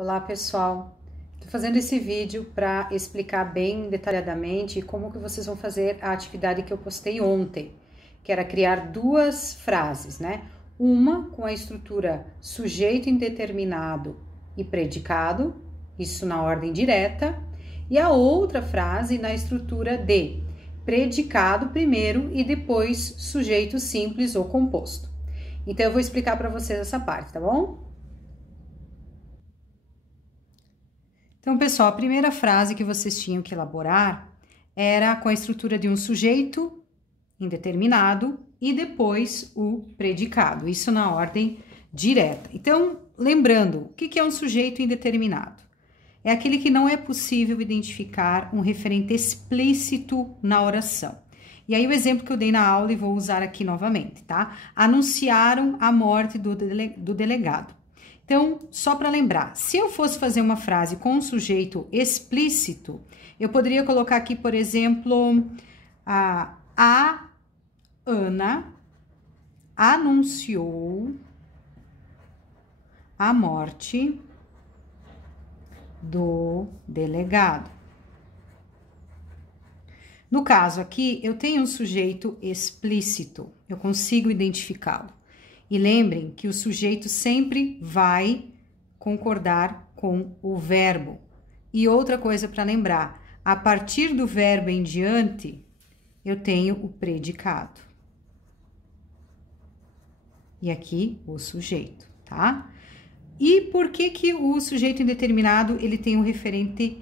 Olá pessoal, estou fazendo esse vídeo para explicar bem detalhadamente como que vocês vão fazer a atividade que eu postei ontem, que era criar duas frases, né? Uma com a estrutura sujeito indeterminado e predicado, isso na ordem direta, e a outra frase na estrutura de predicado primeiro e depois sujeito simples ou composto. Então eu vou explicar para vocês essa parte, tá bom? Então, pessoal, a primeira frase que vocês tinham que elaborar era com a estrutura de um sujeito indeterminado e depois o predicado, isso na ordem direta. Então, lembrando, o que é um sujeito indeterminado? É aquele que não é possível identificar um referente explícito na oração. E aí, o exemplo que eu dei na aula e vou usar aqui novamente, tá? Anunciaram a morte do delegado. Então, só para lembrar, se eu fosse fazer uma frase com um sujeito explícito, eu poderia colocar aqui, por exemplo, a Ana anunciou a morte do delegado. No caso aqui, eu tenho um sujeito explícito, eu consigo identificá-lo. E lembrem que o sujeito sempre vai concordar com o verbo. E outra coisa para lembrar, a partir do verbo em diante, eu tenho o predicado. E aqui o sujeito, tá? E por que o sujeito indeterminado, ele tem um referente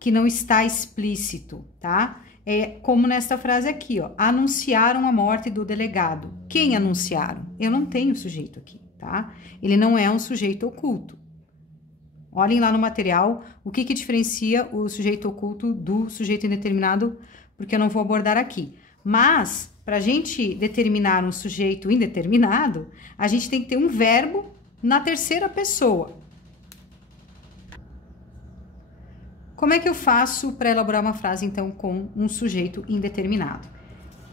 que não está explícito, tá? É como nesta frase aqui, ó, anunciaram a morte do delegado. Quem anunciaram? Eu não tenho sujeito aqui, tá? Ele não é um sujeito oculto. Olhem lá no material o que diferencia o sujeito oculto do sujeito indeterminado, porque eu não vou abordar aqui. Mas, para a gente determinar um sujeito indeterminado, a gente tem que ter um verbo na terceira pessoa. Como é que eu faço para elaborar uma frase, então, com um sujeito indeterminado?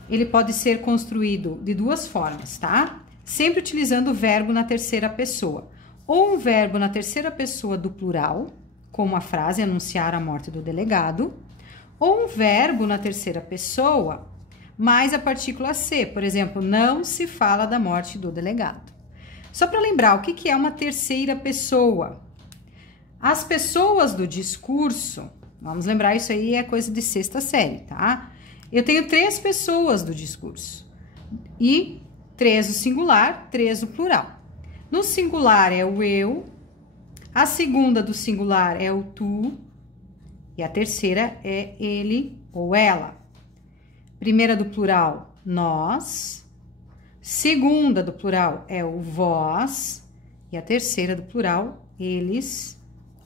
Ele pode ser construído de duas formas, tá? Sempre utilizando o verbo na terceira pessoa. Ou um verbo na terceira pessoa do plural, como a frase anunciar a morte do delegado, ou um verbo na terceira pessoa, mais a partícula ser. Por exemplo, não se fala da morte do delegado. Só para lembrar, o que é uma terceira pessoa? As pessoas do discurso, vamos lembrar, isso aí é coisa de sexta série, tá? Eu tenho 3 pessoas do discurso. E 3 no singular, 3 no plural. No singular é o eu, a segunda do singular é o tu, e a terceira é ele ou ela. Primeira do plural, nós. Segunda do plural é o vós, e a terceira do plural, eles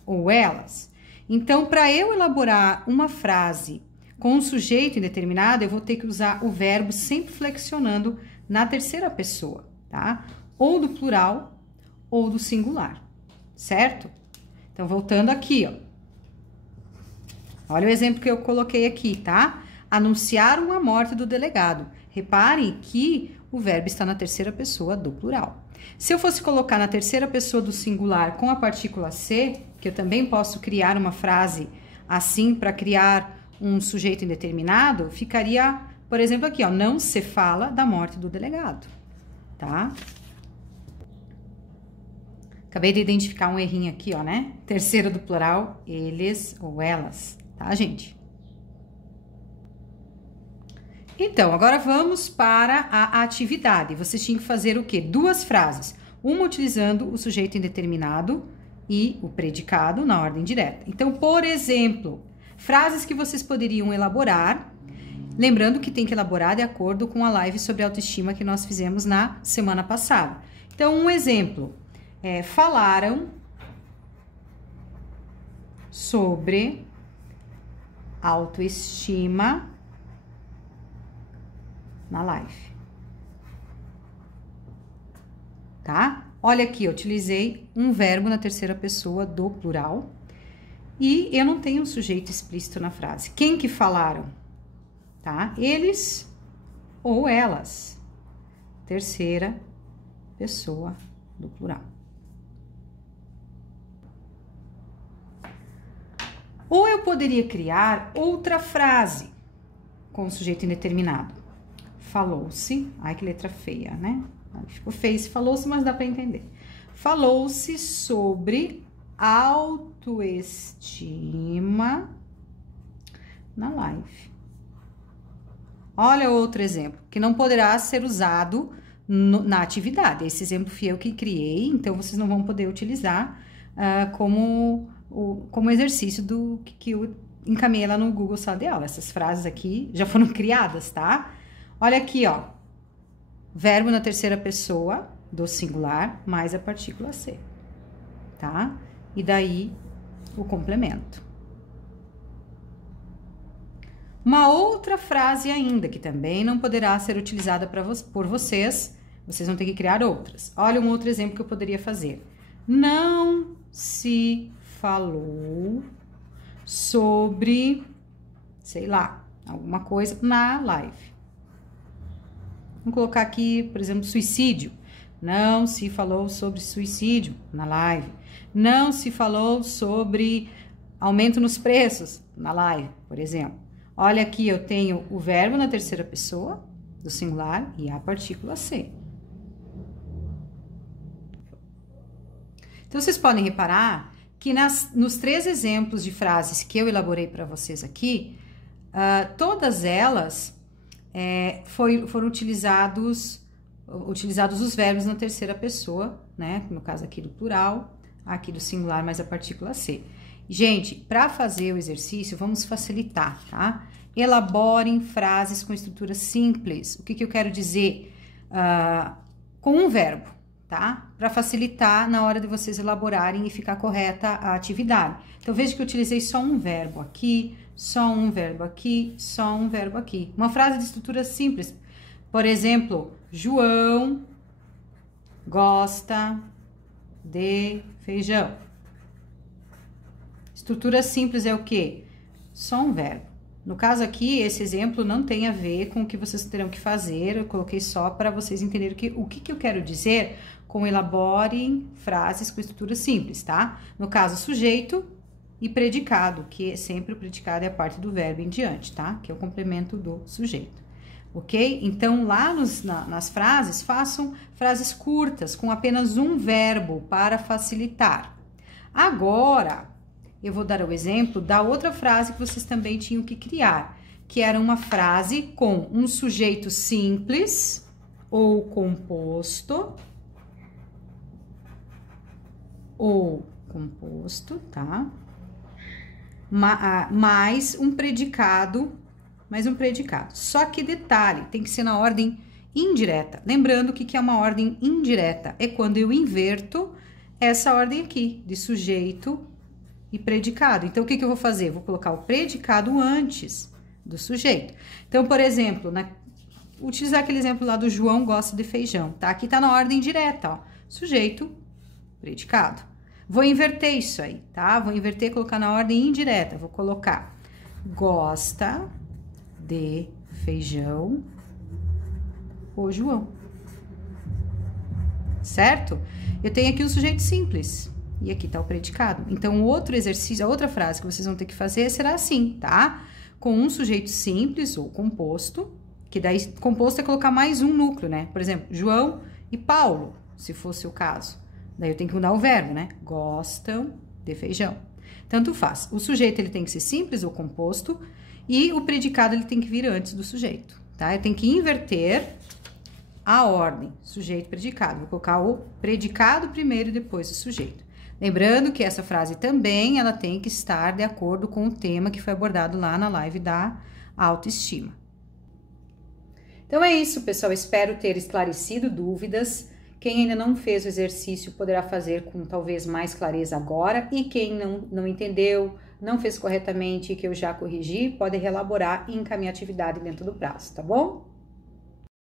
ou elas. Então, para eu elaborar uma frase com um sujeito indeterminado, eu vou ter que usar o verbo sempre flexionando na terceira pessoa, tá? Ou do plural ou do singular, certo? Então, voltando aqui, ó. Olha o exemplo que eu coloquei aqui, tá? Anunciaram a morte do delegado. Reparem que o verbo está na terceira pessoa do plural. Se eu fosse colocar na terceira pessoa do singular com a partícula ser, que eu também posso criar uma frase assim para criar um sujeito indeterminado, ficaria, por exemplo, aqui, ó, não se fala da morte do delegado, tá? Acabei de identificar um errinho aqui, ó, né? Terceira do plural, eles ou elas, tá, gente? Então, agora vamos para a atividade. Vocês tinham que fazer o quê? 2 frases. Uma utilizando o sujeito indeterminado e o predicado na ordem direta. Então, por exemplo, frases que vocês poderiam elaborar, lembrando que tem que elaborar de acordo com a live sobre autoestima que nós fizemos na semana passada. Então, um exemplo, falaram sobre autoestima na live, tá? Olha aqui, eu utilizei um verbo na terceira pessoa do plural e eu não tenho um sujeito explícito na frase. Quem que falaram? Tá? Eles ou elas. Terceira pessoa do plural. Ou eu poderia criar outra frase com o sujeito indeterminado. Falou-se, ai que letra feia, né? Ficou feio esse falou-se, mas dá para entender. Falou-se sobre autoestima na live. Olha outro exemplo, que não poderá ser usado na atividade. Esse exemplo fui eu que criei, então vocês não vão poder utilizar como exercício do que eu encaminhei lá no Google Sala de Aula. Essas frases aqui já foram criadas, tá? Olha aqui, ó. Verbo na terceira pessoa do singular mais a partícula ser, tá? E daí o complemento. Uma outra frase ainda, que também não poderá ser utilizada por vocês vão ter que criar outras. Olha um outro exemplo que eu poderia fazer. Não se falou sobre, sei lá, alguma coisa na live. Vamos colocar aqui, por exemplo, suicídio. Não se falou sobre suicídio na live. Não se falou sobre aumento nos preços na live, por exemplo. Olha aqui, eu tenho o verbo na terceira pessoa do singular e a partícula ser. Então, vocês podem reparar que nos 3 exemplos de frases que eu elaborei para vocês aqui, todas elas foram utilizados os verbos na terceira pessoa, né? No caso aqui do plural, aqui do singular mais a partícula ser. Gente, para fazer o exercício, vamos facilitar, tá? Elaborem frases com estrutura simples. O que eu quero dizer? Com um verbo, tá? Para facilitar na hora de vocês elaborarem e ficar correta a atividade. Então, veja que eu utilizei só um verbo aqui, só um verbo aqui, só um verbo aqui. Uma frase de estrutura simples. Por exemplo, João gosta de feijão. Estrutura simples é o quê? Só um verbo. No caso aqui, esse exemplo não tem a ver com o que vocês terão que fazer, eu coloquei só para vocês entenderem o que eu quero dizer com elaborem frases com estrutura simples, tá? No caso, sujeito e predicado, que é sempre o predicado é a parte do verbo em diante, tá? Que é o complemento do sujeito, ok? Então, lá nas frases, façam frases curtas, com apenas um verbo para facilitar. Agora, eu vou dar o exemplo da outra frase que vocês também tinham que criar, que era uma frase com um sujeito simples ou composto, tá? Mais um predicado, Só que detalhe, tem que ser na ordem indireta. Lembrando o que é uma ordem indireta? É quando eu inverto essa ordem aqui, de sujeito e predicado. Então, o que eu vou fazer? Vou colocar o predicado antes do sujeito. Então, por exemplo, utilizar aquele exemplo lá do João gosta de feijão, tá? Aqui tá na ordem direta, ó. Sujeito, predicado. Vou inverter isso aí, tá? Vou inverter e colocar na ordem indireta. Vou colocar gosta de feijão o João. Certo? Eu tenho aqui um sujeito simples. E aqui tá o predicado. Então, o outro exercício, a outra frase que vocês vão ter que fazer será assim, tá? Com um sujeito simples ou composto, que daí composto é colocar mais um núcleo, né? Por exemplo, João e Paulo, se fosse o caso. Daí eu tenho que mudar o verbo, né? Gostam de feijão. Tanto faz. O sujeito, ele tem que ser simples ou composto e o predicado, ele tem que vir antes do sujeito, tá? Eu tenho que inverter a ordem, sujeito, predicado. Vou colocar o predicado primeiro e depois o sujeito. Lembrando que essa frase também, ela tem que estar de acordo com o tema que foi abordado lá na live da autoestima. Então, é isso, pessoal. Espero ter esclarecido dúvidas. Quem ainda não fez o exercício poderá fazer com talvez mais clareza agora. E quem não entendeu, não fez corretamente e que eu já corrigi, pode reelaborar e encaminhar a atividade dentro do prazo, tá bom?